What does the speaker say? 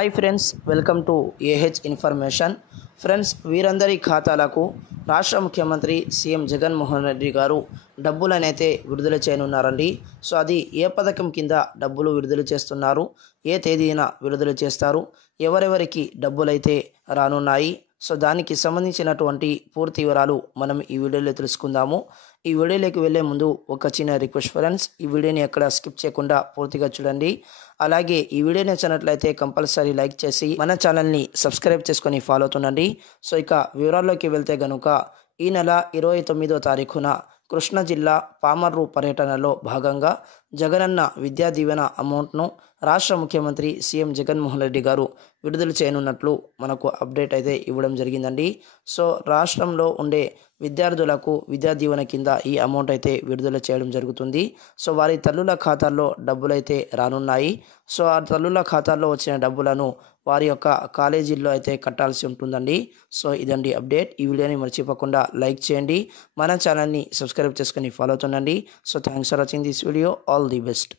Hi friends, welcome to AH information. Friends, వీరందరి ఖాతాలకు రాష్ట్ర ముఖ్యమంత్రి సీఎం జగన్మోహన్ రెడ్డి గారు డబ్బులనైతే విడుదల చేయనున్నారండి. సో అది ఏ పథకం కింద డబ్బులు విడుదల చేస్తున్నారు, ఏ తేదీన విడుదల చేస్తారు, ఎవరెవరికి డబ్బులైతే రానున్నాయి, సో దానికి సంబంధించినటువంటి పూర్తి వివరాలు మనం ఈ వీడియోలో తెలుసుకుందాము. ఈ వీడియోలోకి వెళ్ళే ముందు ఒక చిన్న రిక్వెస్ట్ ఫ్రెండ్స్, ఈ వీడియోని ఎక్కడ స్కిప్ చేయకుండా పూర్తిగా చూడండి. అలాగే ఈ వీడియో నచ్చినట్లయితే కంపల్సరీ లైక్ చేసి మన ఛానల్ని సబ్స్క్రైబ్ చేసుకొని ఫాలో అవుతుండండి. సో ఇక వివరాల్లోకి వెళ్తే గనుక ఈ నెల 29వ తారీఖున కృష్ణా జిల్లా పామర్రు పర్యటనలో భాగంగా జగనన్న విద్యా దీవెన అమౌంట్ను రాష్ట్ర ముఖ్యమంత్రి సీఎం జగన్మోహన్ రెడ్డి గారు విడుదల చేయనున్నట్లు మనకు అప్డేట్ అయితే ఇవ్వడం జరిగిందండి. సో రాష్ట్రంలో ఉండే విద్యార్థులకు విద్యా దీవెన కింద ఈ అమౌంట్ అయితే విడుదల చేయడం జరుగుతుంది. సో వారి తల్లుల ఖాతాల్లో డబ్బులైతే రానున్నాయి. సో ఆ తల్లుల ఖాతాల్లో వచ్చిన డబ్బులను వారి యొక్క కాలేజీల్లో అయితే కట్టాల్సి ఉంటుందండి. సో ఇదండి అప్డేట్. ఈ వీడియోని మర్చిపోకుండా లైక్ చేయండి, మన ఛానల్ని సబ్స్క్రైబ్ చేసుకొని ఫాలో అవుతుండండి. So thanks for watching this video. All the best.